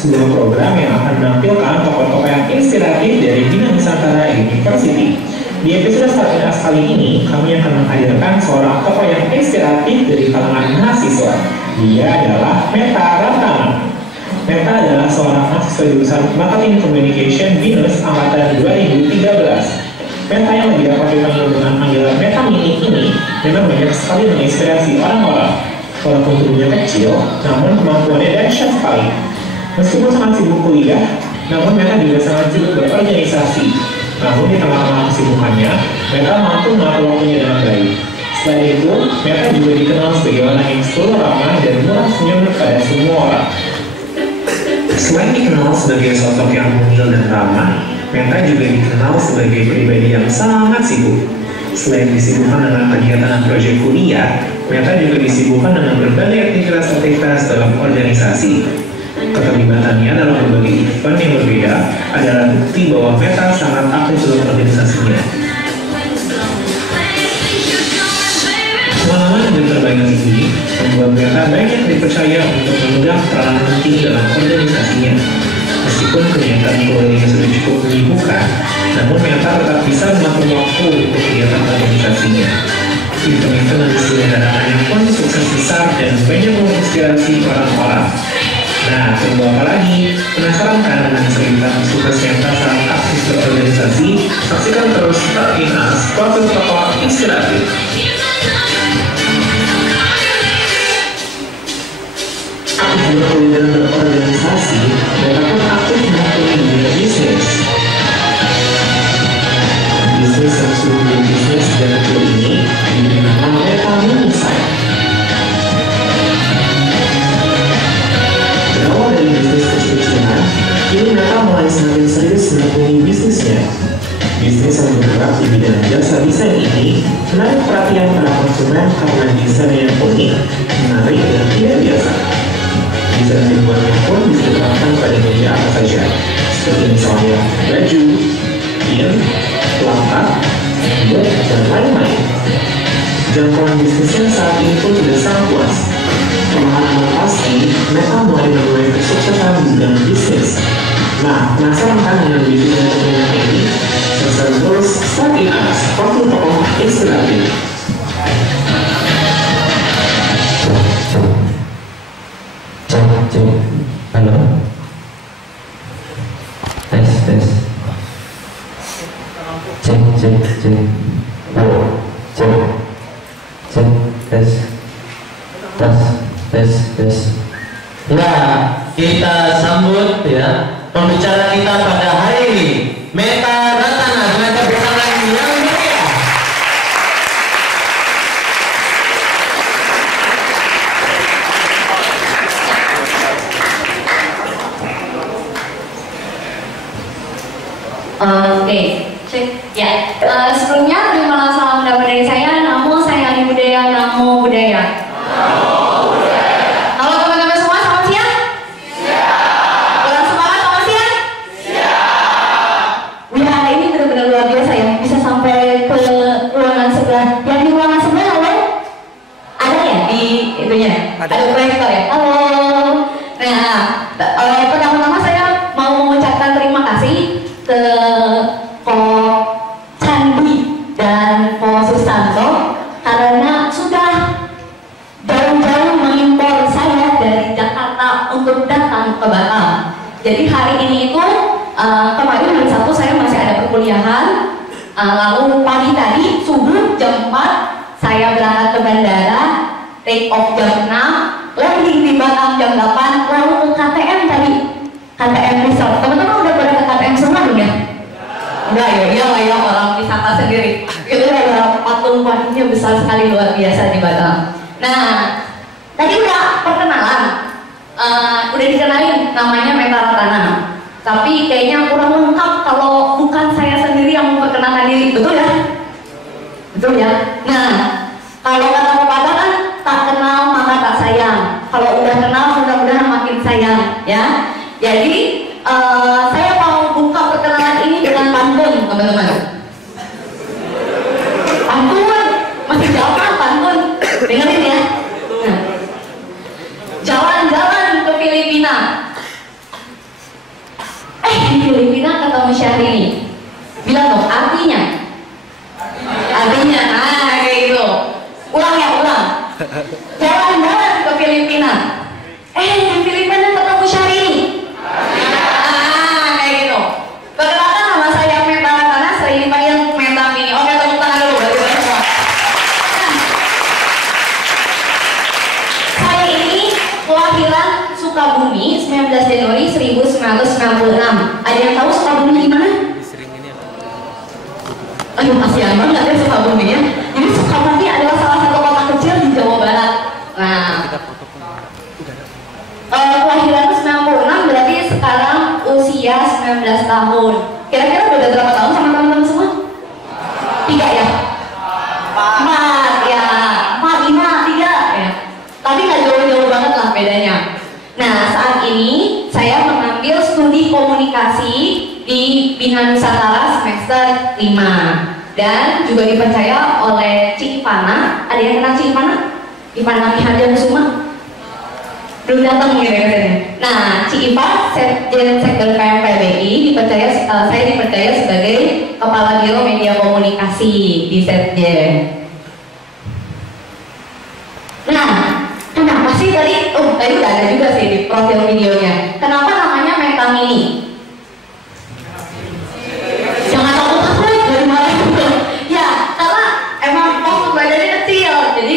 sebuah program yang akan menampilkan tokoh-tokoh yang inspiratif dari Bina Nusantara University. Di episode Starting Us kali ini, kami akan menghadirkan seorang tokoh yang inspiratif dari kalangan mahasiswa. Dia adalah Meta Ratana. Meta adalah seorang mahasiswa jurusan Marketing Communication BINUS angkatan 2013. Meta yang lebih dapat dipanggil dengan panggilan Meta Mini ini memang banyak sekali menginspirasi orang-orang. Walaupun tubuhnya kecil, namun kemampuannya dahsyat sekali. Meskipun sangat sibuk kuliah, namun Meta juga sangat sibuk berorganisasi. Namun di tengah-tengah kesibukannya, Meta mampu mengatur waktunya dengan baik. Selain itu, Meta juga dikenal sebagai orang yang selalu ramah dan murah senyum kepada semua orang. Selain dikenal sebagai sosok yang mungil dan ramah, Meta juga dikenal sebagai pribadi yang sangat sibuk. Selain disibukkan dengan kegiatan dan proyek kuliah, Meta juga disibukkan dengan berbagai aktivitas dalam organisasi. Keterlibatannya dalam berbagai event yang berbeda adalah bukti bahwa Meta sangat aktif dalam organisasinya. Pengalaman dan berbagi ini membuat Meta banyak dipercaya untuk memegang peran penting dalam organisasinya. Meskipun kegiatan keluarganya sudah cukup menyibukkan, namun Meta tetap bisa mengatur waktu untuk kegiatan organisasinya. Event-event dan diselenggarakannya pun sukses besar dan banyak menginspirasi orang-orang. Nah, tunggu apa lagi? Penasaran kan dengan cerita sukses Meta saat aktif berorganisasi? Saksikan terus Starting Us, proses tokoh inspiratif. Aktif berkuliah dan berorganisasi, Meta pun aktif mengakui dunia bisnis. Bisnis yang sudah menjadi bisnis dan kecil ini diberi nama Meta Mini. Berawal dari bisnis kecil-kecilan, kini Meta mulai semakin serius menekuni bisnisnya. Bisnis yang bergerak di bidang jasa desain ini menarik perhatian para konsumen karena desain yang unik, menarik dan tidak biasa. Desain dibuatnya pun bisa diterapkan pada media apa saja, seperti misalnya baju, pin, pelengkap, bed, dan lain-lain. Jangkauan bisnisnya saat ini pun sudah sangat luas. Perlahan pasti, Meta mulai menuai kesuksesan di bidang bisnis. Nah, penasaran kan dengan bisnis yang terkenal ini? Saksikan terus Starting Us, profil tokoh inspiratif. Halo. Tes. Cek. Oh, cek. Tes. Ya, kita sambut ya pembicara kita pada hari ini, Meta Ratana, dengan kebersamaan yang mulia. Oke, cek. Ya, sebelumnya terima salam damai dari saya. Namo sayangi budaya, namo budaya. Halo teman-teman semua, selamat siang. Kurang semangat, selamat siang. Ya, ini benar-benar luar biasa ya, bisa sampai ke ruangan sebelah. Yang di ruangan sebelah ada ya di itunya. Ada proyektor ya. Halo. Nah, pertama-tama saya mau mengucapkan terima kasih ke Ko Candi dan Ko Susanto karena sudah jauh-jauh mengimpor saya dari Jakarta untuk datang ke Batam. Jadi hari ini itu kemarin hari Sabtu saya masih ada perkuliahan, lalu pagi tadi subuh jam 4 saya berangkat ke bandara, take off jam 6, landing di Batam jam 8, lalu ke KTM tadi, KTM Resort. Teman-teman udah pada ke KTM semua belum ya? Enggak ya, ya orang wisata sendiri. Itu ada patung paningnya besar sekali, luar biasa di Batam. Nah, tadi udah perkenalan, udah dikenalin namanya Meta Ratana. Tapi kayaknya kurang lengkap kalau bukan saya sendiri yang memperkenalkan diri, betul ya? Betul ya? Nah, kalau kata pepatah kan tak kenal maka tak sayang. Kalau udah kenal mudah-mudahan makin sayang, ya. Jadi saya mau buka perkenalan ini dengan pantun, teman-teman. Pantun, masih jauh pantun. Dengerin ya. Bilang dong, artinya. Artinya, nah kayak gitu. Ulang ya, ulang. Jalan-jalan ke Filipina. Di Filipina ketemu Syahrini. Kayak gitu. Perkenalkan nama saya Meta Ratana, sering dipanggil Meta Mini. Oke, tepuk tangan dulu bagi semua. Saya ini kelahiran Sukabumi 19 Januari 1996. Ada yang tahu Sukabumi di mana? Aduh, kasihan banget ya Sukabumi ya. Jadi Sukabumi adalah salah satu kota kecil di Jawa Barat. Nah, kelahiran 96 berarti sekarang usia 19 tahun. Kira-kira beda berapa tahun sama teman-teman semua? 3 ya? 4 ya, 4, 5, 3 ya. Tapi nggak jauh-jauh banget lah bedanya. Nah, saat ini saya mengambil studi komunikasi di Bina Nusantara semester 5 dan juga dipercaya oleh Cik Ivana. Ada yang kenal Cik Ivana? Ivana Miharja Kusuma? Belum datang mungkin ya katanya. Nah, Cik Iva, Sekjen Sektor PMPBI, saya dipercaya sebagai Kepala Biro Media Komunikasi di Sekjen. Nah, kenapa sih tadi? Tadi udah ada juga sih di profil videonya. Kenapa namanya Meta Mini? Jangan takut-takut dari mana itu. Ya, karena emang postur badannya kecil, jadi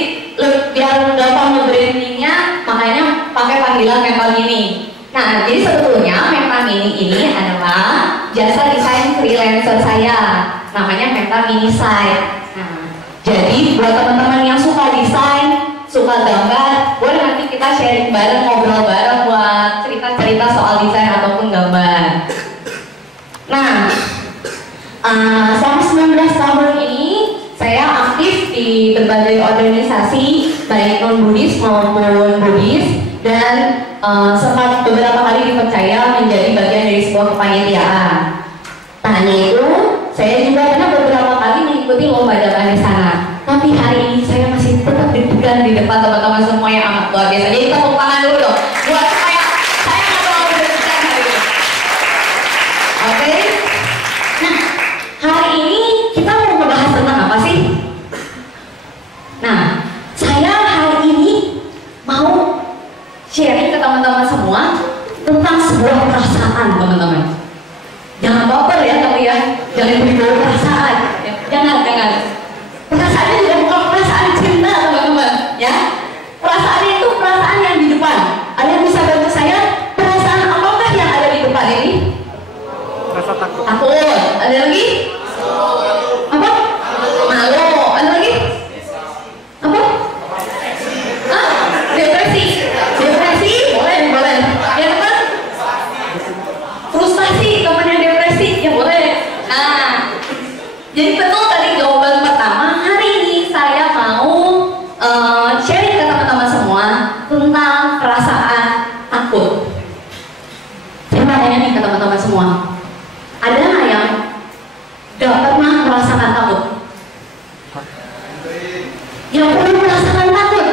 biar gampang nge-brandingnya, makanya pakai panggilan Meta Mini. Nah, jadi sebetulnya Meta Mini ini adalah jasa desain freelancer saya, namanya Meta Mini Site. Nah, jadi buat teman-teman yang suka desain, suka gambar, boleh nanti kita sharing bareng, ngobrol bareng buat cerita-cerita soal desain ataupun gambar. Nah, selama 19 tahun ini saya aktif di berbagai organisasi baik non-Buddhis maupun Buddhis dan sempat beberapa kali dipercaya menjadi bagian dari sebuah kepanitiaan. Tak hanya itu, saya juga pernah beberapa kali mengikuti lomba dalam di sana. Tapi hari ini saya masih tetap deg-degan di depan teman-teman semua yang amat luar biasa. Jadi tepuk tangan dulu dong buat saya nggak terlalu deg-degan hari ini. Oke. Nah, hari ini kita mau membahas tentang apa sih? Nah, saya hari ini mau sharing ke teman-teman semua tentang sebuah perasaan, teman-teman. Jangan baper ya kamu ya, jangan berbawa perasaan. Jangan. Perasaannya juga bukan perasaan cinta, teman-teman. Ya, perasaan itu perasaan yang di depan. Ada yang bisa bantu saya? Perasaan apakah yang ada di depan ini? Rasa takut. Takut. Ada lagi? Apa? Malu. Ada lagi? Apa? Depresi. Boleh. Yang depan? Frustasi. Temannya depresi, ya boleh. Nah, jadi betul tadi jawaban pertama. Hari ini saya mau sharing ke teman-teman semua tentang perasaan takut. Saya mau tanya nih ke teman-teman semua, ada nggak yang gak pernah merasakan takut? Yang pernah merasakan takut?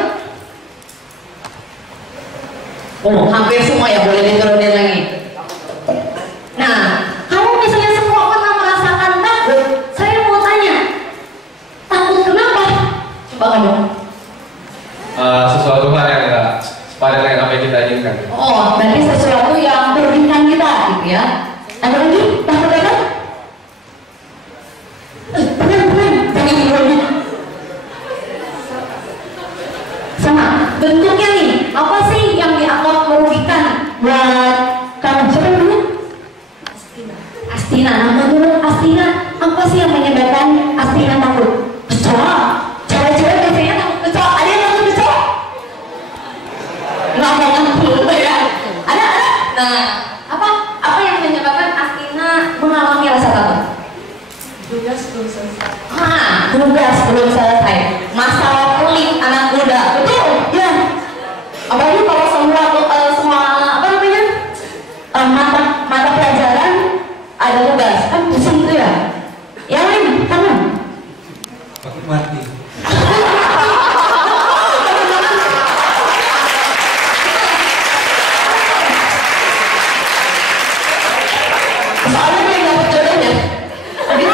Oh, hampir semua ya, boleh diturunin lagi. Nah, kalau misalnya semua pernah merasakan takut, saya mau tanya, takut kenapa? Coba kamu. Sesuatu hal yang enggak sepadan dengan apa yang kita inginkan. Oh, berarti sesuatu yang merugikan kita, gitu ya. Ada lagi? Takut apa? Benar. Sama, bentuknya nih, apa sih yang dianggap merugikan buat kamu? Siapa namanya? Astina. Nama dulu Astina. Apa sih yang menyebabkan Astina takut? Kecoa. Cewek-cewek biasanya takut kecoa. Ada yang takut kecoa? Nggak mau ngaku ya. Ada. Nah, apa yang menyebabkan Astina mengalami rasa takut? Tugas belum selesai. Tugas belum selesai. Masalah pelik anak muda. Betul, ya. Apalagi kalau semua apa namanya? Mata pelajaran ada tugas. Kan pusing itu ya. Yang lain, kamu? Takut mati. Soalnya gue dapat jodohnya. Jadi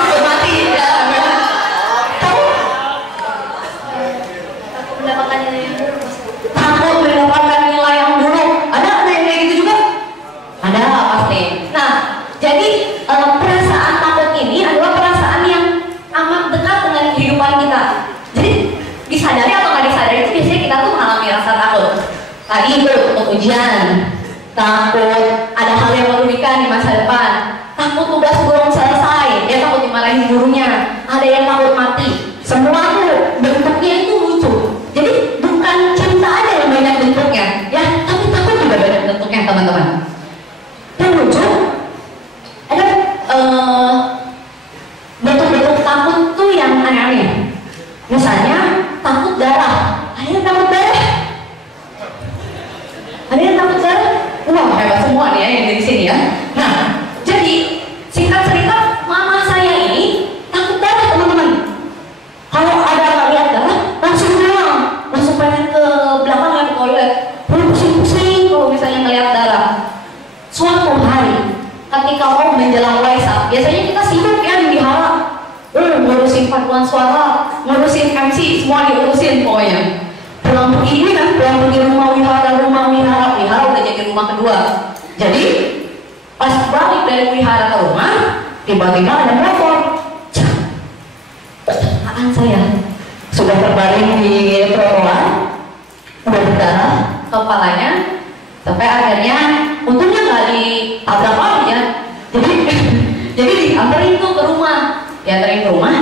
takut ada hal yang merugikan di masa depan, takut tugas belum selesai, dia takut dimarahin gurunya, ada yang takut mati. Semua tuh bentuknya itu lucu. Jadi bukan cinta aja yang banyak bentuknya, ya, tapi takut juga banyak bentuknya teman-teman. Yang lucu ada bentuk-bentuk takut tuh yang aneh-aneh. Misalnya takut darah. Ada yang takut darah? Ada yang takut darah? Wah, hebat semua nih ya yang dari sini ya. Nah, jadi singkat cerita, mama saya ini takut darah teman-teman. Kalau ada nggak lihat darah, langsung pulang, langsung pengen ke belakang ke toilet, pusing-pusing kalau misalnya ngeliat darah. Suatu hari, ketika mau menjelang Waisak, biasanya kita sibuk ya di wihara, ngurusin paduan suara, ngurusin MC, semua diurusin pokoknya. Pulang pergi ini kan, pulang pergi rumah wihara udah jadi rumah kedua. Jadi pas balik dari wihara ke rumah, tiba-tiba ada telepon. Kecelakaan saya sudah terbaring di trotoar, udah berdarah kepalanya, sampai akhirnya untungnya nggak ditabrak lagi ya. Jadi dianterin tuh ke rumah, dianterin ke rumah,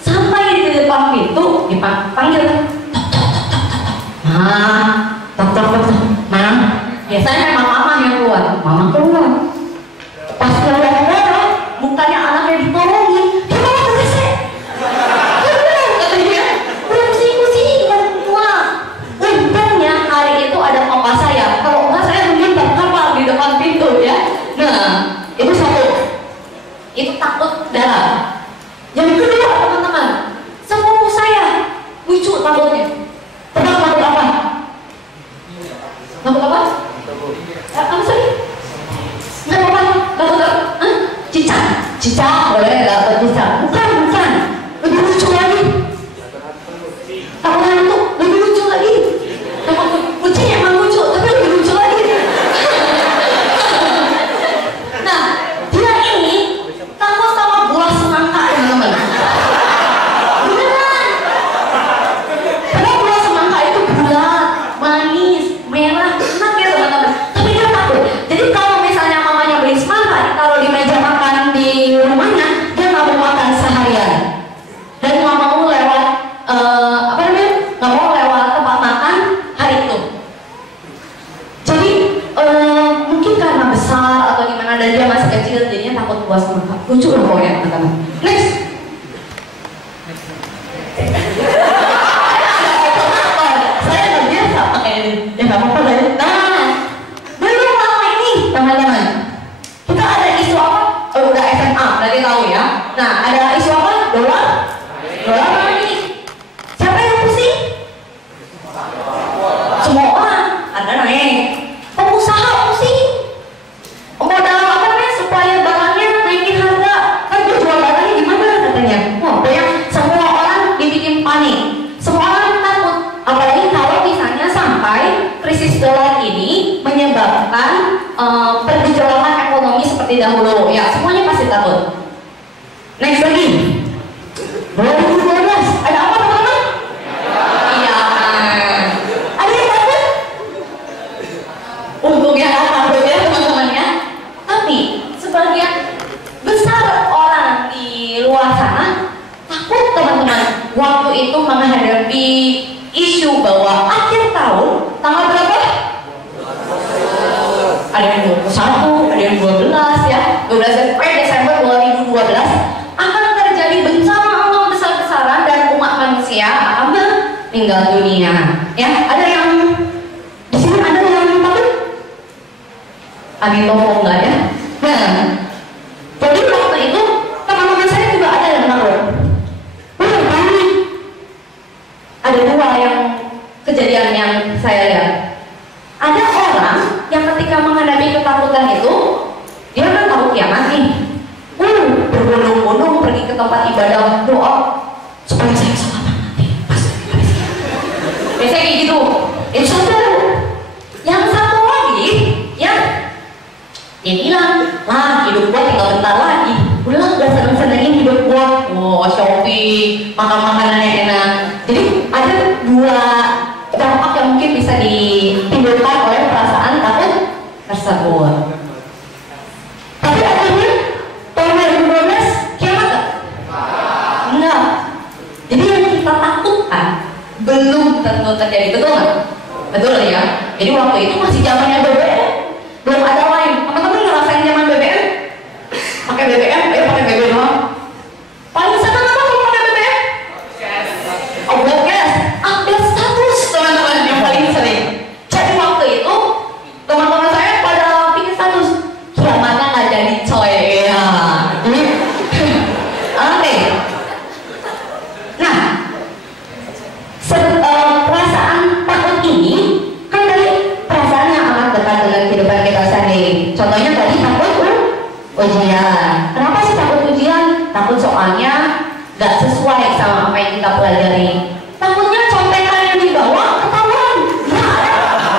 sampai di depan pintu dipanggil kan, tok. Nah, biasanya memang mama yang keluar, mama keluar. Pas keluar darah, bukannya anaknya ditolongin, dia malah beresek. Katanya, pusing dan tua. Untungnya hari itu ada papa saya, kalau nggak saya mungkin terkapar di depan pintu ya. Nah, itu satu, itu takut darah. Yang kedua teman-teman, sepupu saya lucu takutnya. Takut apa? Takut apa? Apa sih? Nggak apa? Takut apa? Cicak boleh nggak bercicak? Bukan. Lebih lucu lagi. Takut hantu lebih lucu lagi. Takut kucing emang lucu, tapi lebih lucu lagi. Nah, dia ini takut sama buah semangka ya teman-teman. Beneran. Karena buah semangka itu bulat, manis, merah, enak ya teman-teman. Tapi dia takut. Jadi kalau misalnya mamanya beli semangka, ditaruh di meja makan di rumahnya, dia nggak mau makan seharian. Dan nggak mau lewat nggak mau lewat tempat makan hari itu. Jadi mungkin karena besar atau gimana dan dia masih kecil, jadinya takut buah semangka. Lucu loh pokoknya teman-teman. Next. Saya nggak biasa pakai ini. Ya nggak apa-apa lah ya. Nah, belum lama ini teman-teman, kita ada isu apa? Udah SMA, berarti tahu ya. Nah, ada isu apa? Dolar naik. Siapa yang pusing? Semua orang. Harga naik. Pengusaha pusing. Modal apa namanya supaya barangnya naikin harga. Kan gue jual barangnya gimana katanya? Wah, banyak semua orang dibikin panik. Semua orang takut. Apalagi kalau misalnya sampai krisis dolar ini menyebabkan pergejolakan ekonomi seperti dahulu. Ya, semuanya pasti takut. Next lagi. 2012 ada apa teman-teman? Iya. Ada yang takut? Untungnya nggak takut ya teman-teman ya. Tapi sebagian besar orang di luar sana takut teman-teman. Waktu itu menghadapi isu bahwa akhir tahun tanggal berapa? Ada yang 21, ada yang 12 ya. 12 Desember 2012 akan terjadi bencana alam besar-besaran dan umat manusia akan meninggal dunia. Ya, ada yang di sini ada yang takut? Amin tolong enggak ya? Nah, jadi waktu itu teman-teman saya juga ada yang takut. Panik. Ada dua yang kejadian yang saya lihat. Ada orang yang ketika menghadapi ketakutan itu, dia kan takut kiamat nih. Berbondong-bondong pergi ke tempat ibadah doa supaya saya selamat nanti pas biasanya kayak gitu. Itu satu. Yang satu lagi ya, dia bilang lah hidup gua tinggal bentar lagi, udahlah gak seneng-senengin hidup gua. Shopping, makan makanan yang enak. Jadi ada dua dampak yang mungkin bisa ditimbulkan oleh perasaan takut tersebut. Tapi akhirnya tahun 2012 kiamat gak? Enggak. Jadi yang kita takutkan belum tentu terjadi, betul nggak? Betul ya. Jadi waktu itu masih zamannya BBM, belum ada lain. Teman-teman ngerasain zaman BBM? Pakai BBM, pakai BBM doang. Paling senang apa kalau pakai BBM? Oh, broadcast, update status teman-teman yang paling sering. Jadi waktu itu teman-teman saya pada bikin status kiamatnya nggak jadi coy ya. Oke. Nah, perasaan takut ini kan dari perasaan yang amat dekat dengan kehidupan kita sehari-hari. Contohnya tadi takut ujian. Kenapa sih takut ujian? Takut soalnya nggak sesuai sama apa yang kita pelajari. Takutnya contekan yang dibawa ketahuan. Ya,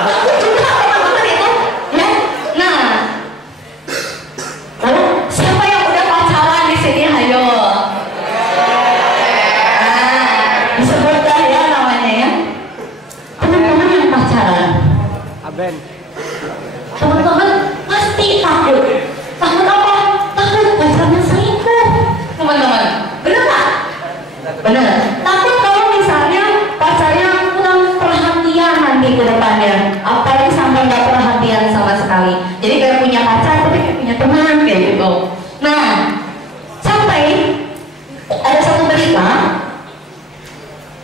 takut juga teman-teman itu. Ya, nah, lalu siapa yang udah pacaran di sini? Ayo. Disebutkan ya namanya ya. Teman-teman yang pacaran. Aben. Teman-teman pasti takut. Takut apa? Takut pacarnya selingkuh. Teman-teman, benar nggak? Benar. Takut kalau misalnya pacarnya kurang perhatian nanti ke depannya. Apalagi sampai nggak perhatian sama sekali. Jadi kayak punya pacar tapi kayak punya teman kayak gitu. Nah, sampai ada satu berita.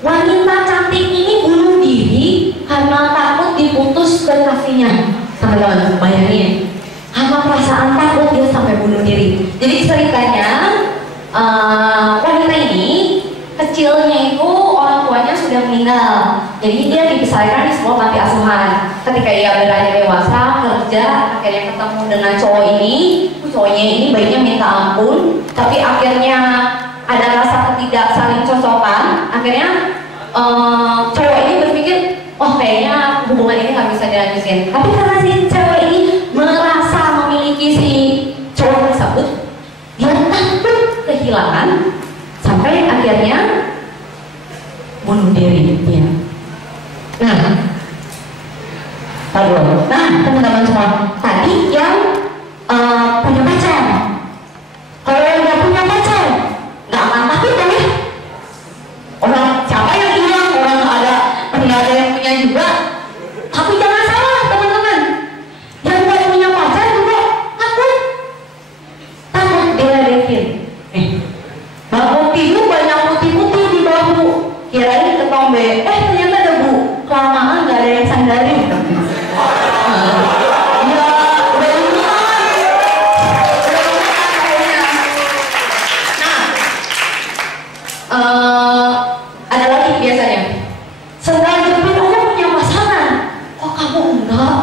Wanita cantik ini bunuh diri karena takut diputus kekasihnya. Teman-teman, bayangin, karena perasaan takut dia sampai bunuh diri. Jadi ceritanya wanita ini kecilnya itu orang tuanya sudah meninggal. Jadi dia dibesarkan di sebuah panti asuhan. Ketika ia beranjak dewasa kerja, akhirnya ketemu dengan cowok ini. Cowoknya ini baiknya minta ampun, tapi akhirnya ada rasa ketidak saling cocokan. Akhirnya cewek ini berpikir, oh kayaknya hubungan ini nggak bisa dilanjutin. Tapi karena si cewek ini merasa memiliki si cowok tersebut, dia takut kehilangan sampai akhirnya bunuh diri dia. Nah, teman-teman semua, tadi yang punya pacar. Kalau yang nggak punya pacar, nggak akan takut kan ya? Orang siapa yang hilang, orang nggak ada yang punya juga. Tapi jangan salah teman-teman, yang nggak punya pacar juga takut diledekin. Bahu tidur banyak putih-putih di bahu, kirain ketombe, ternyata debu. Kelamaan nggak ada yang sandarin. Ada lagi biasanya sedang jepit aja punya pasangan, kok kamu enggak?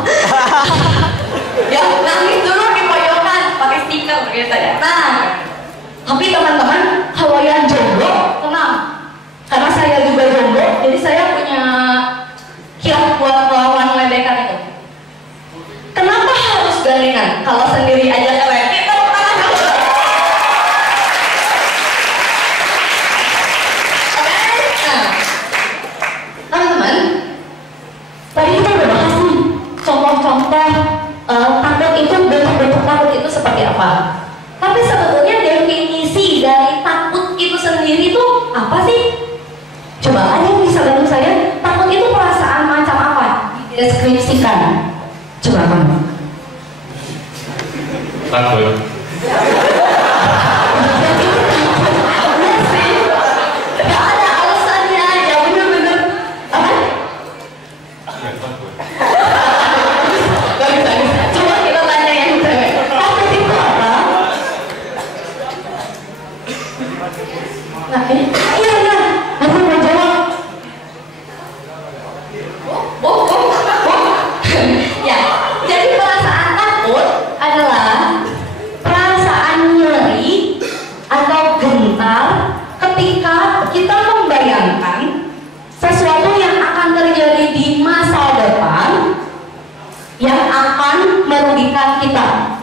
Ya nangis dulu di pojokan pakai stiker biasanya. Nah, tapi teman-teman kalau yang jomblo tenang, karena saya juga jomblo, jadi saya punya kiat buat melawan ledekan itu. Kenapa harus galingan? Kalau sendiri aja keren. Tadi kita udah bahas nih contoh-contoh takut itu, bentuk-bentuk takut itu seperti apa. Tapi sebetulnya definisi dari takut itu sendiri itu apa sih? Coba ada yang bisa bantu saya? Takut itu perasaan macam apa? Deskripsikan. Coba kamu. Takut. Gak ada alasannya aja, bener-bener apa? Gak bisa. Coba kita tanya yang cewek. Takut itu apa? Nah ini, iya. Aku mau jawab. Ya, jadi perasaan takut adalah perasaan nyeri atau gentar ketika kita membayangkan sesuatu yang akan terjadi di masa depan yang akan merugikan kita.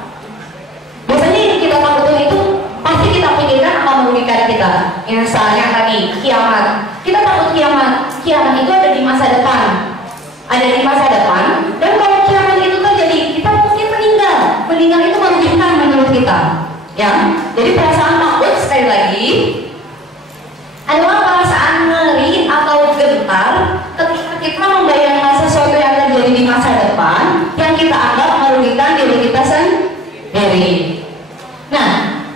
Biasanya yang kita takutin itu pasti kita pikirkan akan merugikan kita. Misalnya tadi kiamat, kita takut kiamat. Kiamat itu ada di masa depan, dan kalau kiamat itu terjadi, kita mungkin meninggal. kita. Ya, jadi perasaan takut sekali lagi adalah perasaan ngeri atau gentar ketika kita membayangkan sesuatu yang terjadi di masa depan yang kita anggap merugikan diri kita sendiri. Nah,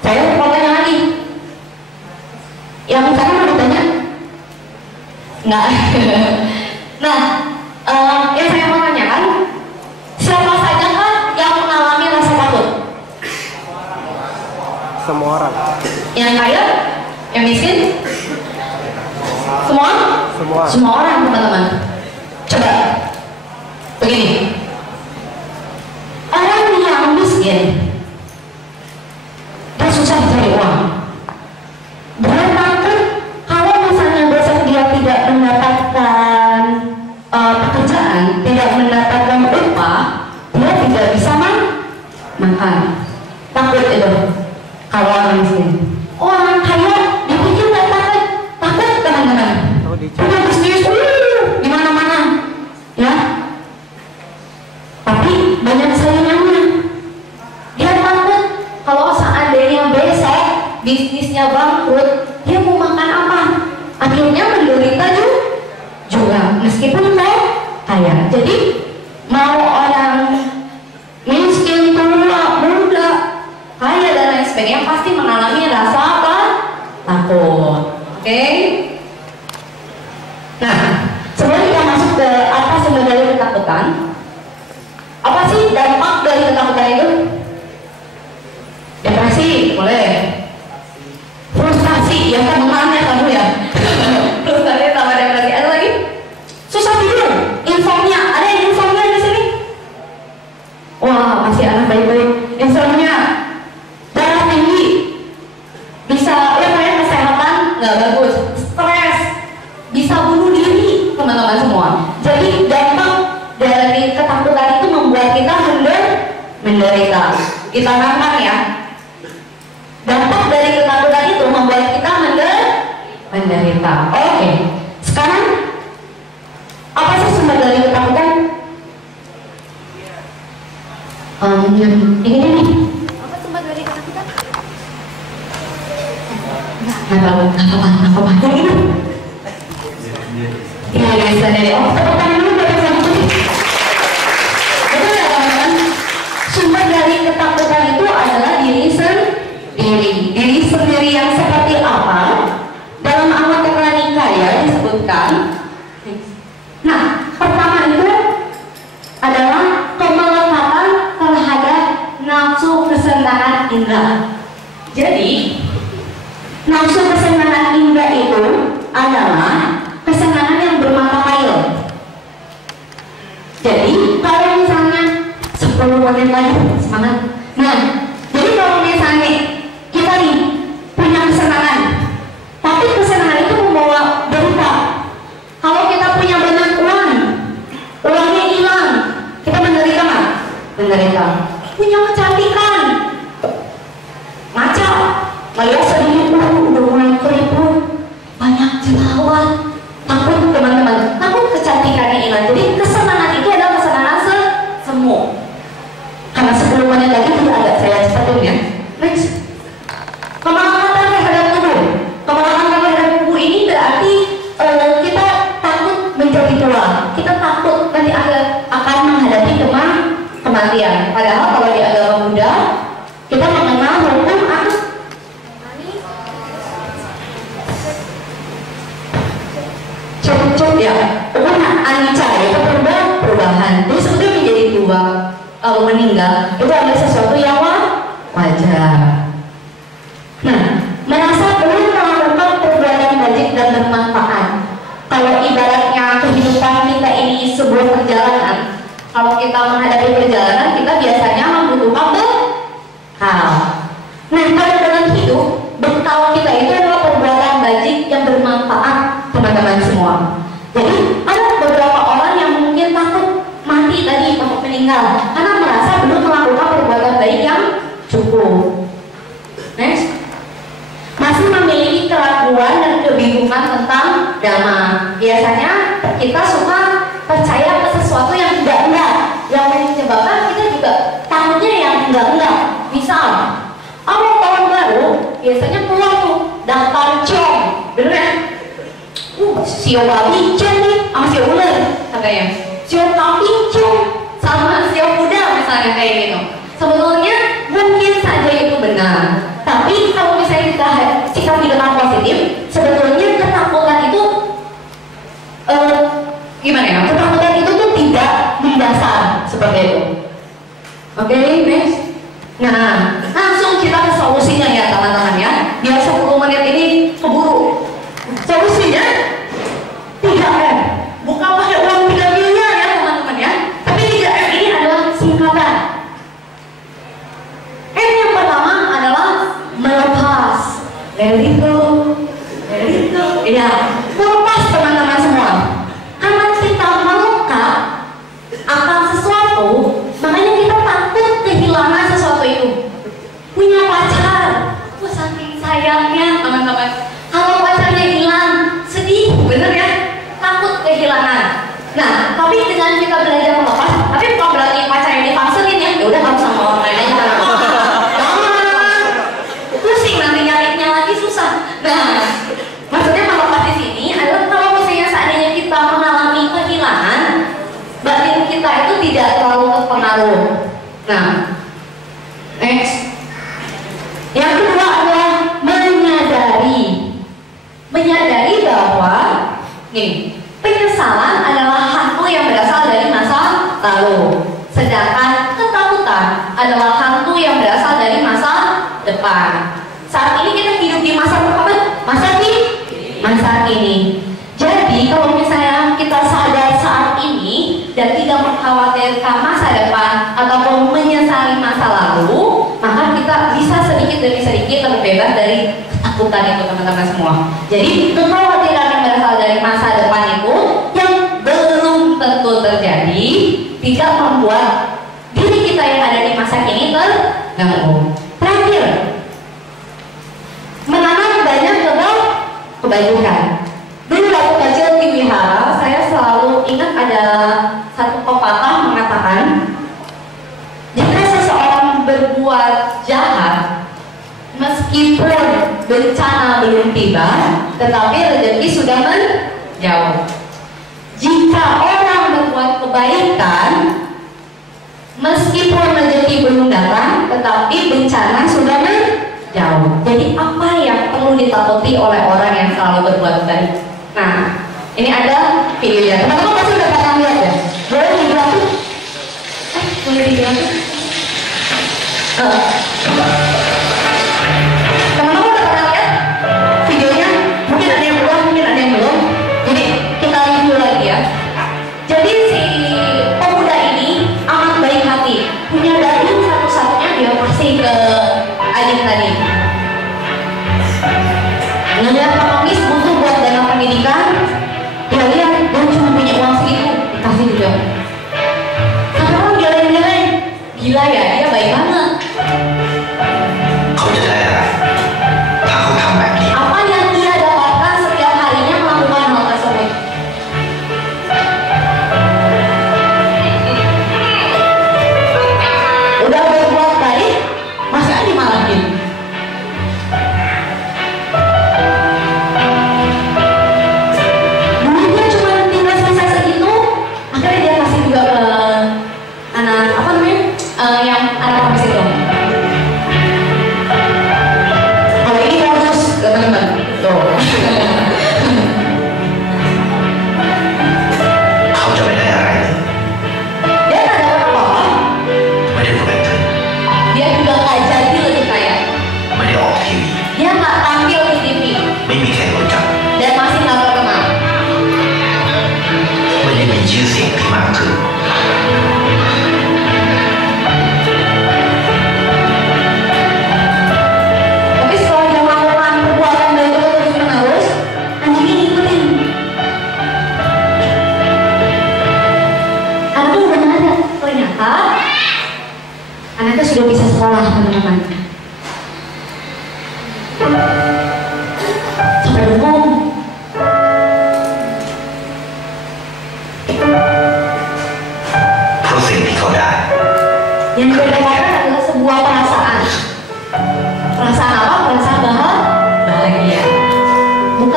saya mau tanya lagi. Yang sana mau ditanya? Enggak. Nah, yang saya mau tanyakan, siapa saja kan yang mengalami rasa takut? Semua orang. Yang kaya? Yang miskin? Semua? Semua orang, teman-teman. Coba begini, orang yang miskin dan susah cari uang, dia takut kalau misalnya besok dia tidak mendapatkan pekerjaan, tidak mendapatkan upah, dia tidak bisa makan. Takut itu kalau orang miskin. Orang kaya dipikir nggak takut, takut teman-teman. Punya bisnis di mana-mana, ya. Tapi banyak saingannya. Dia takut kalau seandainya besok bisnisnya bangkrut, dia mau makan apa? Akhirnya menderita juga, meskipun kaya. Jadi mau orang miskin, tua, muda, kaya dan lain sebagainya pasti mengalami rasa apa? Takut. Oke? Nah, sebelum kita masuk ke apa sumber dari ketakutan, apa sih dampak dari ketakutan itu? Depresi, boleh. Frustasi, ya kan mana kamu ya? Frustasi sama depresi. Ada lagi? Susah tidur, insomnia. Ada yang insomnia di sini? Wah, masih anak baik-baik. Insomnia, darah tinggi, bisa ya kayak kesehatan nggak bagus, stres, bisa bunuh diri, teman-teman semua. Jadi dampak dari ketakutan itu membuat kita menderita. Kita ngangkat ya. Dampak dari ketakutan itu membuat kita menderita. Oke. Sekarang apa sih sumber dari ketakutan? Ini nih. Apa sumber dari ketakutan? Nggak tahu, nggak apa-apa. Yang ini. Iya, bisa dari. Oh, tepuk tangan dulu buat yang satu. Betul ya teman-teman? Sumber dari ketakutan itu adalah diri sendiri. Diri sendiri yang seperti apa? Dalam Al-Quran ya disebutkan. Nah, pertama itu adalah kemelekatan terhadap nafsu kesenangan indera. Jadi, nafsu kesenangan indera itu adalah kesenangan yang bermata-mail. Jadi, kalau misalnya 10 menit lagi semangat. Nah, jadi kalau misalnya kita nih punya kesenangan, tapi kesenangan itu membawa derita. Kalau kita punya banyak uang, uangnya hilang, kita menderita nggak? Menderita. Punya kecantikan, ngaca, melihat sedikit udah mulai keriput, banyak jerawat, takut teman-teman, takut kecantikannya hilang. Jadi kesenangan itu adalah kesenangan semu. Karena 10 menit lagi itu agak saya cepetin ya. Next, kemelekatan terhadap tubuh. Kemelekatan terhadap tubuh ini berarti kita takut menjadi tua. Kita takut nanti akan menghadapi kematian. Padahal kalau di agama Buddha kita mengenal hukum cukup ya, hukum anicca itu perubahan. Jadi sebetulnya menjadi tua, kalau meninggal itu ada sesuatu yang wajar. Nah, merasa belum melakukan perbuatan baik dan bermanfaat. Kalau ibaratnya kehidupan kita ini sebuah perjalanan, kalau kita menghadapi perjalanan kita biasanya membutuhkan bekal. Nah, kalau dalam hidup bekal kita itu adalah perbuatan baik yang bermanfaat, teman-teman semua. Jadi ada beberapa orang yang mungkin takut mati tadi, takut meninggal karena merasa belum melakukan perbuatan baik yang cukup. Next, masih memiliki keraguan dan kebingungan tentang dhamma. Biasanya kita suka percaya ke sesuatu yang enggak, yang menyebabkan kita juga takutnya yang enggak. Misal biasanya keluar tuh daftar com, bener ya? Sio babi com nih sama sio ular katanya, sio kambing com sama sio kuda misalnya kayak gitu. Sebetulnya mungkin saja itu benar, tapi kalau misalnya kita sikapi dengan positif, sebetulnya ketakutan itu gimana ya? Ketakutan itu tuh tidak mendasar seperti itu. Oke, next. Nah, langsung kita ke solusinya ya teman-teman ya. Biar 10 menit ini keburu. Solusinya tidak M, bukan pakai uang 3 miliar ya teman-teman ya. Tapi 3M ini adalah singkatan. M yang pertama adalah melepas. Let it go, let it go. Ya, melepas teman-teman semua. Karena kita melekat akan sesuatu, makanya kita takut kehilangan sesuatu itu. Punya pacar, saking sayangnya teman-teman. Kalau pacarnya hilang, sedih, bener ya? Takut kehilangan. Nah, tapi dengan kita belajar melepas, tapi bukan berarti pacarnya dipaksain ya. Ya udah kamu sama orang lain aja. Jangan, pusing nanti nyarinya lagi susah. Nah, maksudnya melepas di sini adalah kalau misalnya seandainya kita mengalami kehilangan, batin kita itu tidak terlalu terpengaruh. Nah, next. Yang kedua adalah menyadari bahwa penyesalan adalah hantu yang berasal dari masa lalu, sedangkan ketakutan adalah hantu yang berasal dari masa depan. Saat ini kita hidup di masa berapa? Masa kini. Jadi kalau misalnya kita sadar saat ini dan tidak mengkhawatirkan masa depan ataupun menyesali masa lalu, maka kita bisa sedikit demi sedikit terbebas dari ketakutan itu teman-teman semua. Jadi kekhawatiran yang berasal dari masa depan itu yang belum tentu terjadi tidak membuat diri kita yang ada di masa kini terganggu. Terakhir, menanam banyak kebajikan. Dulu waktu kecil di wihara, saya selalu ingat ada satu pepatah mengatakan, jika seseorang berbuat jahat, meskipun bencana belum tiba, tetapi rezeki sudah menjauh. Jika orang berbuat kebaikan, meskipun rezeki belum datang, tetapi bencana sudah menjauh. Jadi apa yang perlu ditakuti oleh orang yang selalu berbuat baik? Nah, ini ada videonya. Teman-teman pasti udah pernah lihat ya? Boleh dibilang? Boleh dibilang? Teman-teman udah pernah lihat videonya? Mungkin ada yang belum, mungkin ada yang belum. Jadi kita review lagi ya. Jadi si pemuda ini amat baik hati, punya daging satu-satunya dia kasih ke adik tadi. Ngeliat pengemis butuh buat dana pendidikan, dia lihat dia cuma punya uang segitu, dikasih juga. Sekarang geleng-geleng, gila ya, dia baik banget. Apa yang dia dapatkan setiap harinya melakukan hal tersebut? Udah berbuat baik, masih aja dimarahin. Duitnya cuma tinggal selesai segitu, akhirnya dia kasih juga ke anak apa namanya yang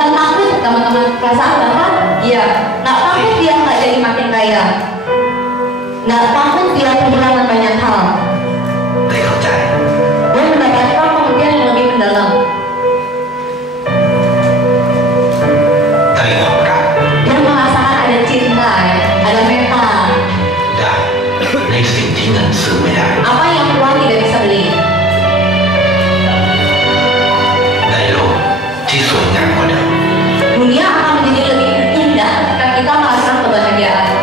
Bukan takut teman-teman, perasaan kan? Iya. Nggak takut dia nggak jadi makin kaya. Nggak takut dia kehilangan banyak hal. Dia mendapatkan pengertian yang lebih mendalam. Dia merasakan ada cinta, ada meta. Apa yang uang tidak bisa beli? Dunia akan menjadi lebih indah ketika kita merasakan kebahagiaan.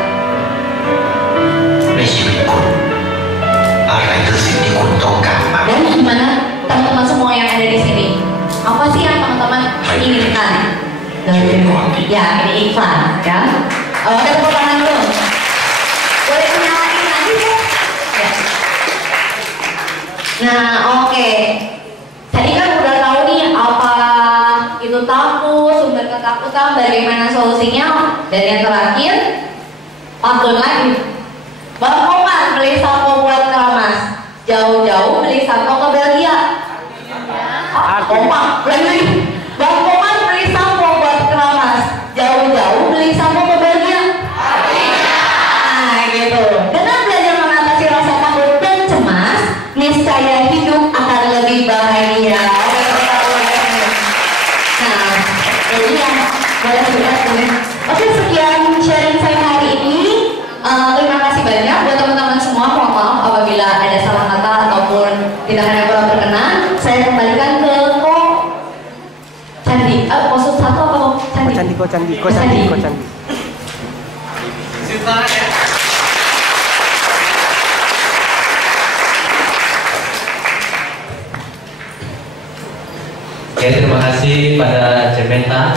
Dan gimana teman-teman semua yang ada di sini? Apa sih yang teman-teman inginkan? Ya, ini iklan, ya. Ada tepuk tangan dulu. Boleh nyalain lagi ya? Ya. Nah, oke. Tadi kan udah tahu nih apa itu takut, sumber ketakutan, bagaimana solusinya, dan yang terakhir, pantun lagi. Bang Komar beli sampo buat keramas, jauh-jauh beli sampo ke Belgia. Komar, lagi. Bang Komar beli sampo buat keramas, jauh-jauh beli sampo ke Belgia. Nah, gitu. Dengan belajar mengatasi rasa takut dan cemas, niscaya hidup akan lebih bahagia. Nah, jadi ya, boleh dilihat. Oke, sekian sharing saya hari ini. Terima kasih banyak buat teman-teman semua. Mohon maaf apabila ada salah kata ataupun tidak ada yang kurang berkenan. Saya kembalikan ke Candi. Maksud satu apa Candi? Candi. Oke, terima kasih pada Cementa